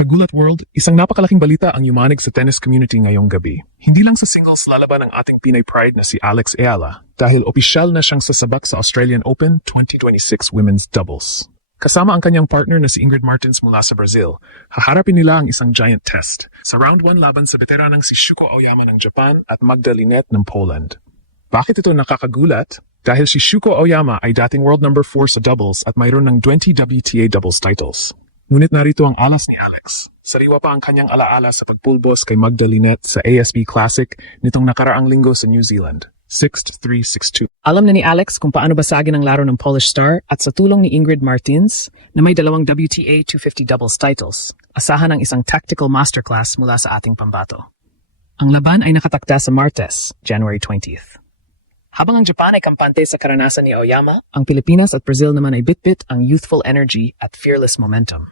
Kagulat World, isang napakalaking balita ang yumanig sa tennis community ngayong gabi. Hindi lang sa singles lalaban ang ating Pinay Pride na si Alex Eala dahil opisyal na siyang sasabak sa Australian Open 2026 Women's Doubles. Kasama ang kanyang partner na si Ingrid Martins mula sa Brazil, haharapin nila ang isang giant test sa round 1 laban sa veteranang si Shuko Aoyama ng Japan at Magda Linette ng Poland. Bakit ito nakakagulat? Dahil si Shuko Aoyama ay dating world number 4 sa doubles at mayroon ng 20 WTA doubles titles. Ngunit narito ang alas ni Alex. Sariwa pa ang kanyang alaala sa pagpulbos kay Magda Linette sa ASB Classic nitong nakaraang linggo sa New Zealand. 6-3, 6-2. Alam na ni Alex kung paano basagin ang laro ng Polish star at sa tulong ni Ingrid Martins na may 2 WTA 250 doubles titles, asahan ang isang tactical masterclass mula sa ating pambato. Ang laban ay nakatakda sa Martes, January 20th. Habang ang Japan ay kampante sa karanasan ni Aoyama, ang Pilipinas at Brazil naman ay bitbit ang youthful energy at fearless momentum.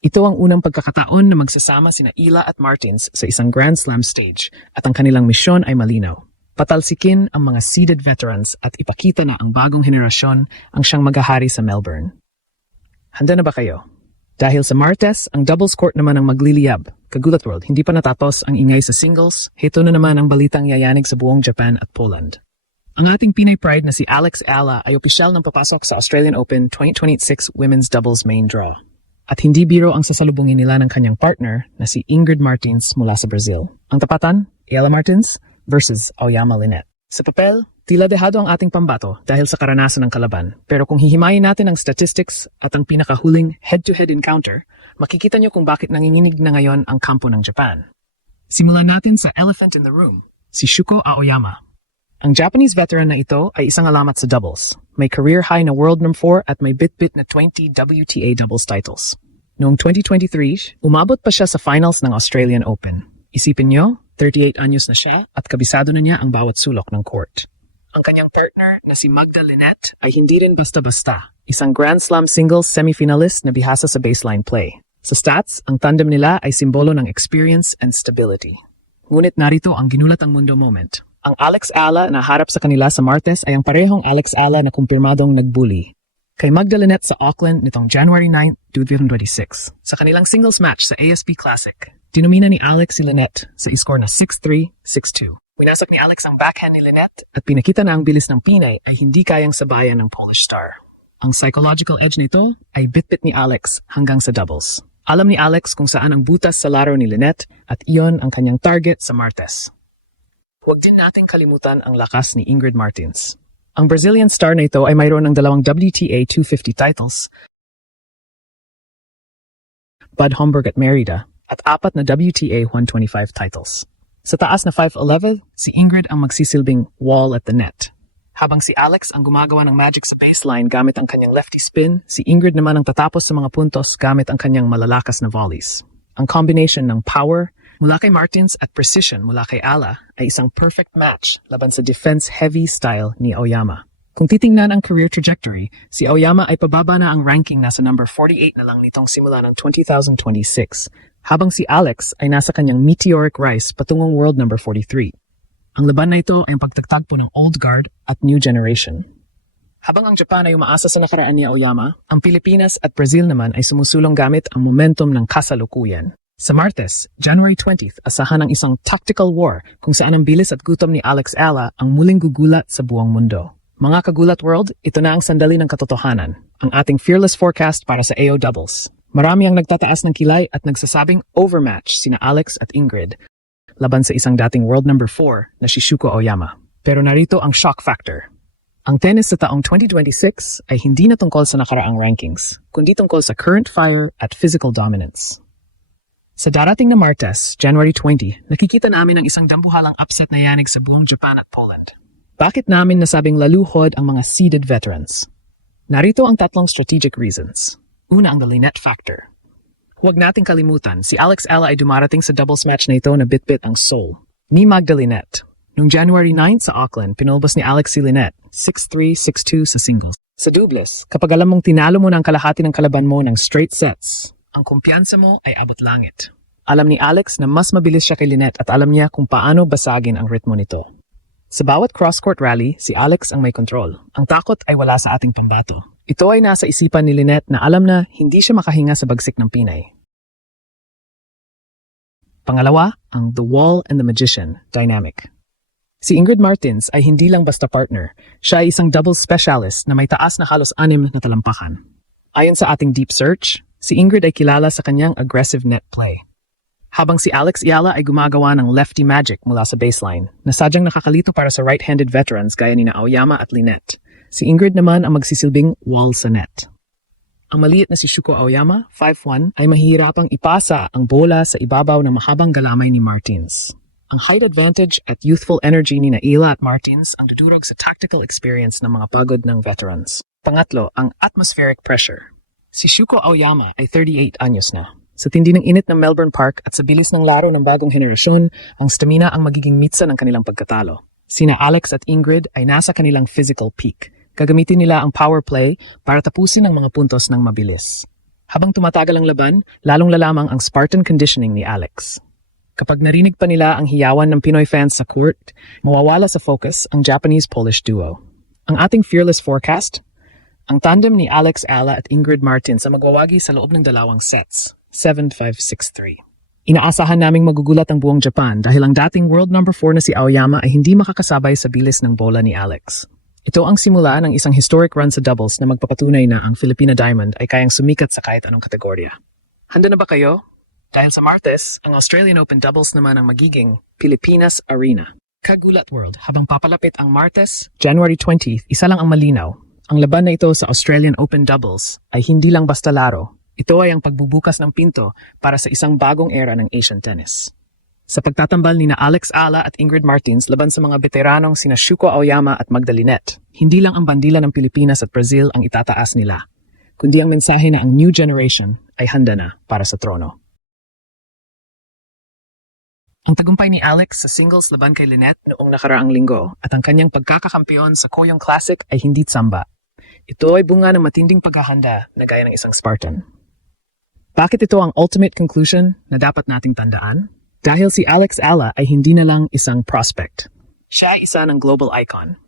Ito ang unang pagkakataon na magsasama sina Ila at Martins sa isang Grand Slam stage at ang kanilang misyon ay malinaw. Patalsikin ang mga seeded veterans at ipakita na ang bagong henerasyon ang siyang maghahari sa Melbourne. Handa na ba kayo? Dahil sa Martes, ang doubles court naman ang magliliyab. Kagulat World, hindi pa natapos ang ingay sa singles. Heto na naman ang balitang yayanig sa buong Japan at Poland. Ang ating Pinay Pride na si Alex Eala ay opisyal ng papasok sa Australian Open 2026 Women's Doubles Main Draw. At hindi biro ang sasalubungin nila ng kanyang partner na si Ingrid Martins mula sa Brazil. Ang tapatan, Eala Martins versus Aoyama Linette. Sa papel, tila dehado ang ating pambato dahil sa karanasan ng kalaban. Pero kung hihimayin natin ang statistics at ang pinakahuling head-to-head encounter, makikita nyo kung bakit nanginginig na ngayon ang kampo ng Japan. Simulan natin sa elephant in the room, si Shuko Aoyama. Ang Japanese veteran na ito ay isang alamat sa doubles. May career high na world number 4 at may bit-bit na 20 WTA doubles titles. Noong 2023, umabot pa siya sa finals ng Australian Open. Isipin nyo, 38 anyos na siya at kabisado na niya ang bawat sulok ng court. Ang kanyang partner na si Magda Linette ay hindi rin basta-basta. Isang Grand Slam singles semifinalist na bihasa sa baseline play. Sa stats, ang tandem nila ay simbolo ng experience and stability. Ngunit narito ang ginulat ang mundo moment. Ang Alex Eala na harap sa kanila sa Martes ay ang parehong Alex Eala na kumpirmadong nagbully kay Magda Linette sa Auckland nitong January 9, 2026. Sa kanilang singles match sa ASB Classic, tinumina ni Alex si Linette sa score na 6-3, 6-2. Winasok ni Alex ang backhand ni Linette at pinakita na ang bilis ng Pinay ay hindi kayang sabayan ng Polish star. Ang psychological edge nito ay bitbit ni Alex hanggang sa doubles. Alam ni Alex kung saan ang butas sa laro ni Linette at iyon ang kanyang target sa Martes. Huwag din nating kalimutan ang lakas ni Ingrid Martins. Ang Brazilian star na ito ay mayroon ng 2 WTA 250 titles, Bud Homburg at Merida, at 4 na WTA 125 titles. Sa taas na 5'11", si Ingrid ang magsisilbing wall at the net. Habang si Alex ang gumagawa ng magic sa baseline gamit ang kanyang lefty spin, si Ingrid naman ang tatapos sa mga puntos gamit ang kanyang malalakas na volleys. Ang combination ng power mula kay Martins at precision mula kay Eala ay isang perfect match laban sa defense-heavy style ni Aoyama. Kung titingnan ang career trajectory, si Aoyama ay pababa na ang ranking nasa number 48 na lang nitong simula ng 2026, habang si Alex ay nasa kanyang meteoric rise patungong world number 43. Ang laban na ito ay ang pagtagtagpo ng old guard at new generation. Habang ang Japan ay umaasa sa nakaraan ni Aoyama, ang Pilipinas at Brazil naman ay sumusulong gamit ang momentum ng kasalukuyan. Sa Martes, January 20th, asahan ang isang tactical war kung saan ang bilis at gutom ni Alex Eala ang muling gugulat sa buong mundo. Mga Kagulat World, ito na ang sandali ng katotohanan, ang ating fearless forecast para sa AO Doubles. Marami ang nagtataas ng kilay at nagsasabing overmatch sina Alex at Ingrid laban sa isang dating world number 4 na si Shuko Aoyama. Pero narito ang shock factor. Ang tennis sa taong 2026 ay hindi na tungkol sa nakaraang rankings, kundi tungkol sa current fire at physical dominance. Sa darating na Martes, January 20, nakikita namin ang isang dambuhalang upset na yanig sa buong Japan at Poland. Bakit namin nasabing laluhod ang mga seeded veterans? Narito ang 3 strategic reasons. Una, ang the Linette factor. Huwag nating kalimutan, si Alex Eala ay dumarating sa doubles match na ito na bitbit ang soul ni Magda Linette. Noong January 9 sa Auckland, pinulbos ni Alex si Linette, 6-3, 6-2 sa singles. Sa doubles, kapag alam mong tinalo mo na ang kalahati ng kalaban mo ng straight sets, ang kumpiyansa mo ay abot langit. Alam ni Alex na mas mabilis siya kay Linette at alam niya kung paano basagin ang ritmo nito. Sa bawat cross-court rally, si Alex ang may kontrol. Ang takot ay wala sa ating pambato. Ito ay nasa isipan ni Lynette na alam na hindi siya makahinga sa bagsik ng Pinay. Pangalawa, ang The Wall and the Magician dynamic. Si Ingrid Martins ay hindi lang basta partner. Siya ay isang double specialist na may taas na halos 6 na talampakan. Ayon sa ating deep search, si Ingrid ay kilala sa kanyang aggressive net play. Habang si Alex Ayala ay gumagawa ng lefty magic mula sa baseline, na sadyang nakakalito para sa right-handed veterans gaya ni Aoyama at Lynette. Si Ingrid naman ang magsisilbing wall sa net. Ang maliit na si Shuko Aoyama, 5'1", ay mahihirapang ipasa ang bola sa ibabaw ng mahabang galamay ni Martins. Ang height advantage at youthful energy ni Ayala at Martins ang dudurog sa tactical experience ng mga pagod ng veterans. Pangatlo, ang atmospheric pressure. Si Shuko Aoyama ay 38 anyos na. Sa tindi ng init ng Melbourne Park at sa bilis ng laro ng bagong henerasyon, ang stamina ang magiging mitsa ng kanilang pagkatalo. Sina Alex at Ingrid ay nasa kanilang physical peak. Gagamitin nila ang power play para tapusin ang mga puntos ng mabilis. Habang tumatagal ang laban, lalong lalamang ang Spartan conditioning ni Alex. Kapag narinig pa nila ang hiyawan ng Pinoy fans sa court, mawawala sa focus ang Japanese-Polish duo. Ang ating fearless forecast, ang tandem ni Alex Ayala at Ingrid Martins ang magwawagi sa loob ng 2 sets, 7-5-6-3. Inaasahan naming magugulat ang buong Japan dahil ang dating world number 4 na si Aoyama ay hindi makakasabay sa bilis ng bola ni Alex. Ito ang simula ng isang historic run sa doubles na magpapatunay na ang Filipina Diamond ay kayang sumikat sa kahit anong kategorya. Handa na ba kayo? Dahil sa Martes, ang Australian Open Doubles naman ang magiging Pilipinas Arena. Kagulat World, habang papalapit ang Martes, January 20th, isa lang ang malinaw. Ang laban na ito sa Australian Open Doubles ay hindi lang basta laro. Ito ay ang pagbubukas ng pinto para sa isang bagong era ng Asian tennis. Sa pagtatambal ni Alex Ayala at Ingrid Martins laban sa mga veteranong sina Shuko Aoyama at Magda Lynette, hindi lang ang bandila ng Pilipinas at Brazil ang itataas nila, kundi ang mensahe na ang new generation ay handa na para sa trono. Ang tagumpay ni Alex sa singles laban kay Lynette noong nakaraang linggo at ang kanyang pagkakakampiyon sa Koyong Classic ay hindi tsamba. Ito ay bunga ng matinding paghahanda na gaya ng isang Spartan. Bakit ito ang ultimate conclusion na dapat nating tandaan? Dahil si Alex Ayala ay hindi na lang isang prospect. Siya ay isa ng global icon.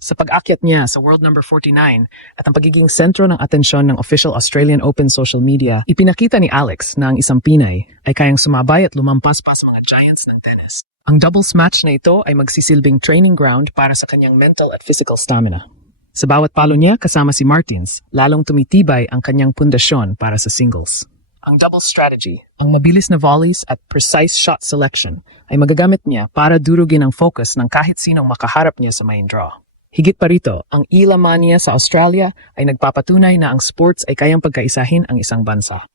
Sa pag-akyat niya sa world number 49 at ang pagiging sentro ng atensyon ng official Australian Open social media, ipinakita ni Alex na ang isang Pinay ay kayang sumabay at lumampas pa sa mga giants ng tennis. Ang doubles match na ito ay magsisilbing training ground para sa kanyang mental at physical stamina. Sa bawat palo niya kasama si Martins, lalong tumitibay ang kanyang pundasyon para sa singles. Ang double strategy, ang mabilis na volleys at precise shot selection ay magagamit niya para durugin ang focus ng kahit sinong makaharap niya sa main draw. Higit pa rito, ang e-lamania sa Australia ay nagpapatunay na ang sports ay kayang pagkaisahin ang isang bansa.